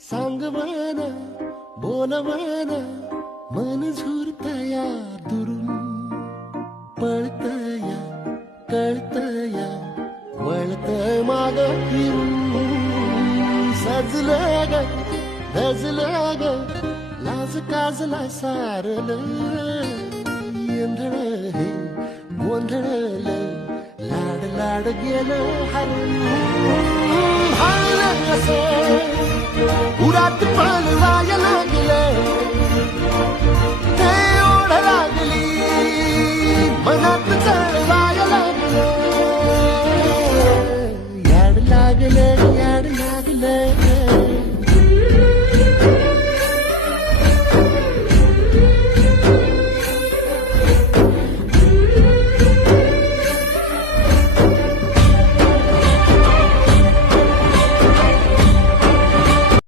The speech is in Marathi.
सांग म्हणा बोल म्हणा मन झुरतया दुरून पळतया कळतया वळतय माग फिरून सजलं ग गजलं ग लाज काजला सारलं येंधळ हे गोंधळलं लाड लाड गेलं हरून हरलं कसं उरात पळवायला